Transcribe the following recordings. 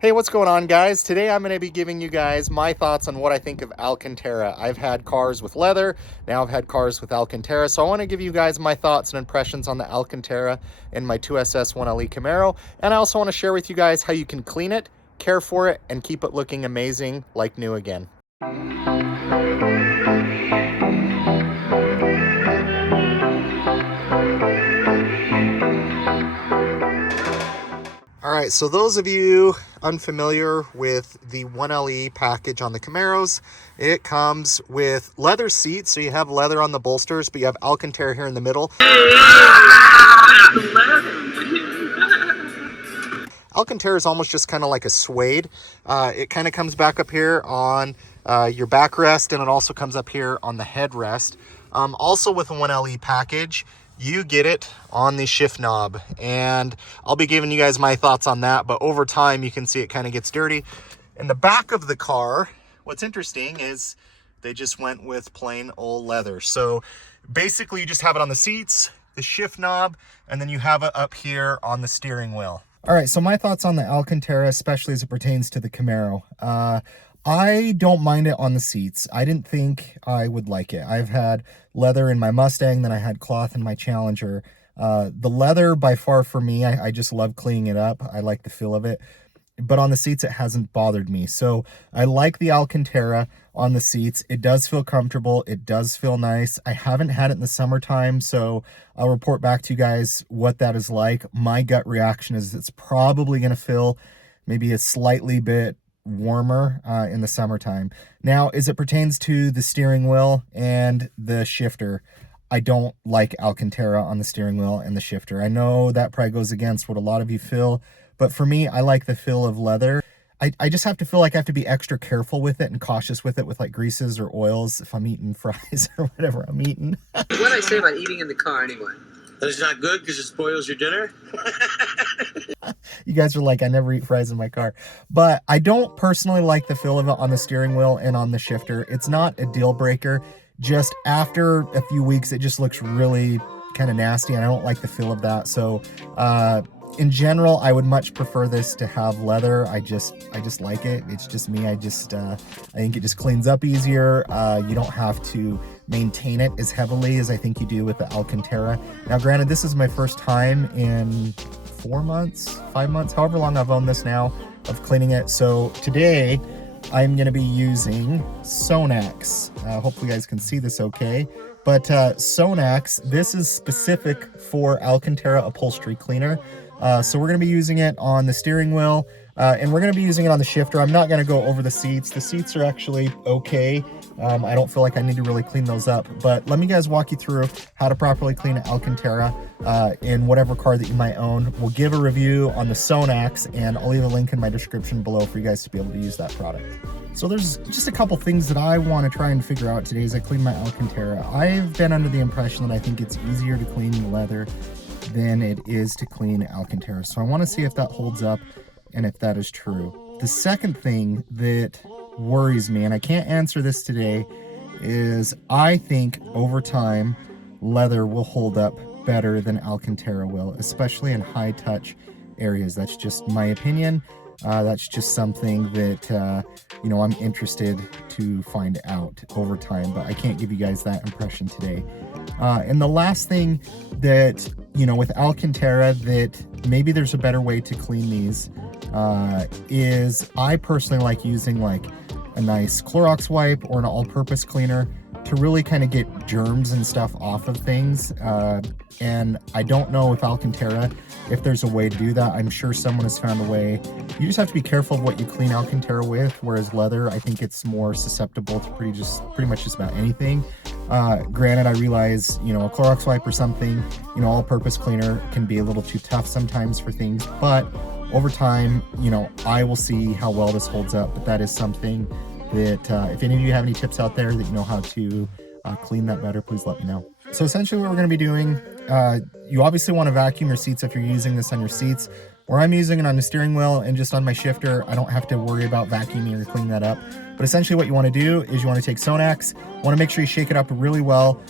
Hey, what's going on, guys? Today I'm going to be giving you guys my thoughts on what I think of Alcantara. I've had cars with leather, now I've had cars with Alcantara, so I want to give you guys my thoughts and impressions on the Alcantara in my 2SS 1LE Camaro, and I also want to share with you guys how you can clean it, care for it, and keep it looking amazing like new again. All right, so those of you unfamiliar with the 1LE package on the Camaros, it comes with leather seats, so you have leather on the bolsters, but you have Alcantara here in the middle. Alcantara is almost just kind of like a suede. It kind of comes back up here on your backrest, and it also comes up here on the headrest. Also with a 1LE package, you get it on the shift knob, and I'll be giving you guys my thoughts on that, but over time you can see it kind of gets dirty. In the back of the car, what's interesting is they just went with plain old leather. So basically you just have it on the seats, the shift knob, and then you have it up here on the steering wheel. All right, so my thoughts on the Alcantara, especially as it pertains to the Camaro. I don't mind it on the seats. I didn't think I would like it. I've had leather in my Mustang, then I had cloth in my Challenger. The leather, by far for me, I just love cleaning it up. I like the feel of it. But on the seats, it hasn't bothered me. So I like the Alcantara on the seats. It does feel comfortable. It does feel nice. I haven't had it in the summertime, so I'll report back to you guys what that is like. My gut reaction is it's probably going to feel maybe a slightly bit warmer in the summertime. Now, as it pertains to the steering wheel and the shifter, I don't like Alcantara on the steering wheel and the shifter. I know that probably goes against what a lot of you feel, but for me, I like the feel of leather. I just have to feel like I have to be extra careful with it and cautious with it with like greases or oils if I'm eating fries or whatever I'm eating. What did I say about eating in the car anyway? That it's not good because it spoils your dinner? You guys are like, I never eat fries in my car. But I don't personally like the feel of it on the steering wheel and on the shifter. It's not a deal breaker. Just after a few weeks, it just looks really kind of nasty, and I don't like the feel of that. So in general, I would much prefer this to have leather. I just like it. It's just me. I think it just cleans up easier. You don't have to maintain it as heavily as I think you do with the Alcantara. Now, granted, this is my first time in 4 months, 5 months, however long I've owned this now, of cleaning it. So today I'm going to be using Sonax. Hopefully you guys can see this okay. But Sonax, this is specific for Alcantara upholstery cleaner. So we're going to be using it on the steering wheel, and we're going to be using it on the shifter. I'm not going to go over the seats. The seats are actually okay. I don't feel like I need to really clean those up, but let me guys walk you through how to properly clean Alcantara in whatever car that you might own. We'll give a review on the Sonax, and I'll leave a link in my description below for you guys to be able to use that product. So there's just a couple things that I want to try and figure out today as I clean my Alcantara. I've been under the impression that I think it's easier to clean leather than it is to clean Alcantara. So I want to see if that holds up and if that is true. The second thing that worries me, and I can't answer this today, is I think over time leather will hold up better than Alcantara will, especially in high touch areas. That's just my opinion. That's just something that I'm interested to find out over time, but I can't give you guys that impression today. And the last thing that, with Alcantara, that maybe there's a better way to clean these, is I personally like using like a nice Clorox wipe or an all-purpose cleaner to really kind of get germs and stuff off of things. And I don't know with Alcantara if there's a way to do that. I'm sure someone has found a way. You just have to be careful of what you clean Alcantara with, whereas leather, I think it's more susceptible to pretty much just about anything. Granted, I realize, a Clorox wipe or something, all-purpose cleaner can be a little too tough sometimes for things, but over time, I will see how well this holds up. But that is something that if any of you have any tips out there that you know how to clean that better, please let me know. So essentially what we're going to be doing, you obviously want to vacuum your seats if you're using this on your seats. Where I'm using it on the steering wheel and just on my shifter, I don't have to worry about vacuuming or cleaning that up. But essentially what you want to do is you want to take Sonax, want to make sure you shake it up really well.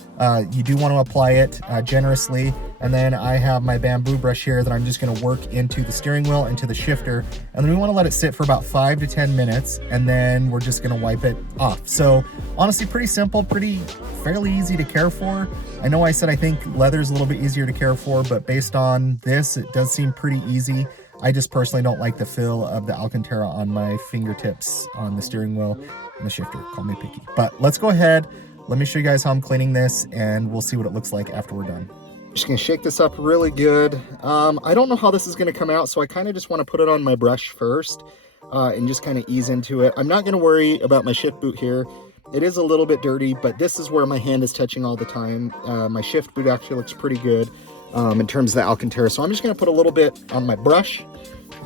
You do want to apply it generously. And then I have my bamboo brush here that I'm just going to work into the steering wheel, into the shifter. And then we want to let it sit for about 5 to 10 minutes. And then we're just going to wipe it off. So honestly, pretty simple, fairly easy to care for. I know I said I think leather's a little bit easier to care for, but based on this, it does seem pretty easy. I just personally don't like the feel of the Alcantara on my fingertips on the steering wheel and the shifter. Call me picky. But let's go ahead. Let me show you guys how I'm cleaning this, and we'll see what it looks like after we're done. Just gonna shake this up really good. I don't know how this is gonna come out, so I kind of just want to put it on my brush first and just kind of ease into it. I'm not gonna worry about my shift boot here. It is a little bit dirty, but this is where my hand is touching all the time. My shift boot actually looks pretty good in terms of the Alcantara. So I'm just gonna put a little bit on my brush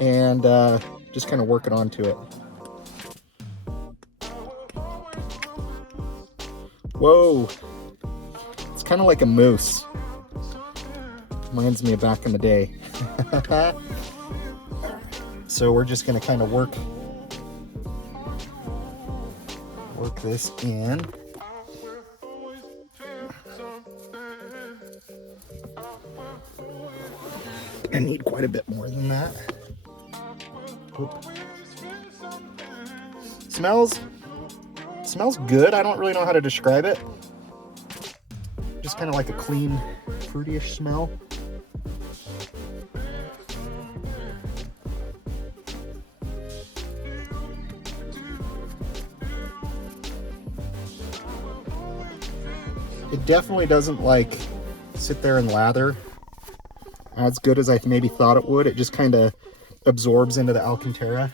and just kind of work it onto it. Whoa, it's kind of like a mousse. Reminds me of back in the day. So we're just gonna kind of work this in. I need quite a bit more than that. Oop. Smells good. I don't really know how to describe it. Just kind of like a clean, fruity-ish smell. It definitely doesn't like sit there and lather as good as I maybe thought it would. It just kind of absorbs into the Alcantara.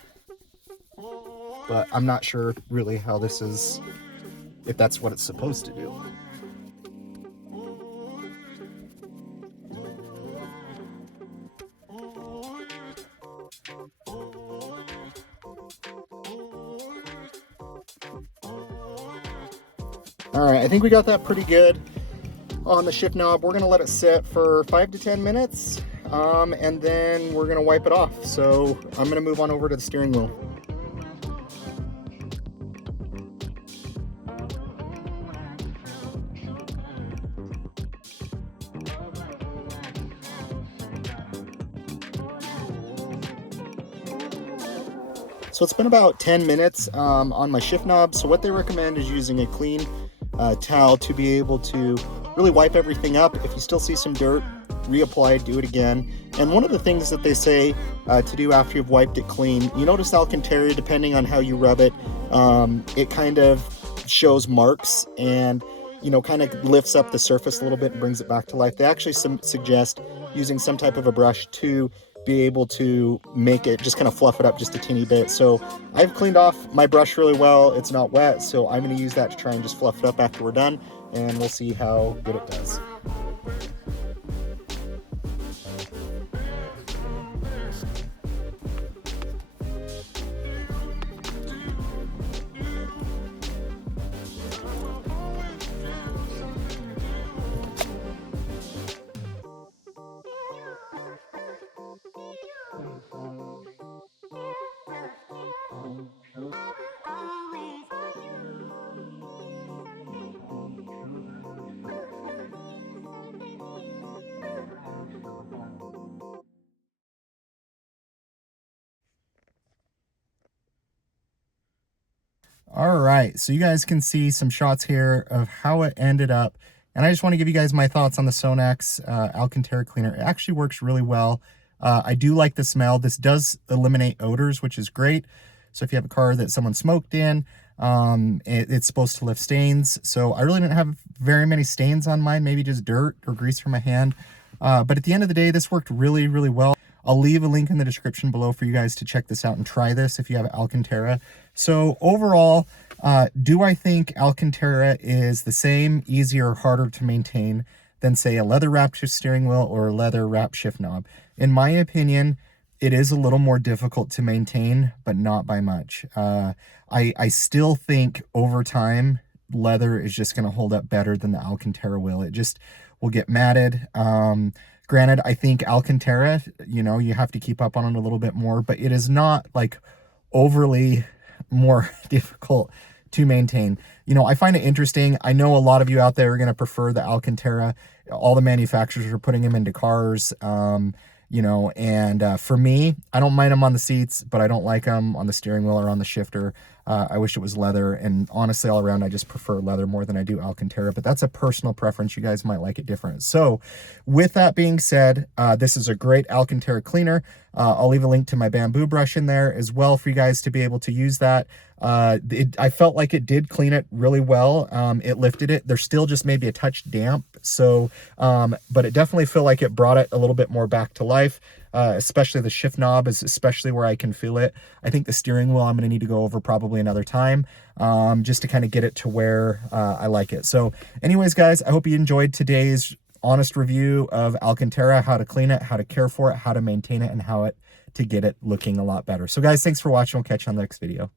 But I'm not sure really how this is, if that's what it's supposed to do. All right, I think we got that pretty good on the shift knob. We're gonna let it sit for 5 to 10 minutes, and then we're gonna wipe it off. So I'm gonna move on over to the steering wheel. So it's been about 10 minutes on my shift knob. So what they recommend is using a clean towel to be able to really wipe everything up. If you still see some dirt, reapply, do it again. And one of the things that they say to do after you've wiped it clean, you notice Alcantara, depending on how you rub it, it kind of shows marks and, you know, kind of lifts up the surface a little bit and brings it back to life. They actually suggest using some type of a brush to be able to make it, just kind of fluff it up just a teeny bit. So I've cleaned off my brush really well. It's not wet, so I'm going to use that to try and just fluff it up after we're done, and we'll see how good it does. All right, so you guys can see some shots here of how it ended up. And I just want to give you guys my thoughts on the Sonax Alcantara cleaner. It actually works really well. I do like the smell. This does eliminate odors, which is great. So if you have a car that someone smoked in, it's supposed to lift stains. So I really didn't have very many stains on mine, maybe just dirt or grease from my hand. But at the end of the day, this worked really, really well. I'll leave a link in the description below for you guys to check this out and try this if you have Alcantara. So overall, do I think Alcantara is the same, easier, or harder to maintain than, say, a leather-wrapped steering wheel or a leather-wrapped shift knob? In my opinion, it is a little more difficult to maintain, but not by much. I still think over time, leather is just going to hold up better than the Alcantara will. It just will get matted. Granted, I think Alcantara, you know, you have to keep up on it a little bit more, but it is not like overly more difficult to maintain. You know, I find it interesting. I know a lot of you out there are going to prefer the Alcantara. All the manufacturers are putting them into cars. You know, and for me, I don't mind them on the seats, but I don't like them on the steering wheel or on the shifter. I wish it was leather, and honestly, all around, I just prefer leather more than I do Alcantara, but that's a personal preference. You guys might like it different. So with that being said, this is a great Alcantara cleaner. I'll leave a link to my bamboo brush in there as well for you guys to be able to use that. I felt like it did clean it really well. It lifted it. There's still just maybe a touch damp. So, but it definitely felt like it brought it a little bit more back to life. Especially the shift knob is especially where I can feel it. I think the steering wheel I'm going to need to go over probably another time, just to kind of get it to where I like it. So anyways, guys, I hope you enjoyed today's honest review of Alcantara, how to clean it, how to care for it, how to maintain it, and how to get it looking a lot better. So guys, thanks for watching. We'll catch you on the next video.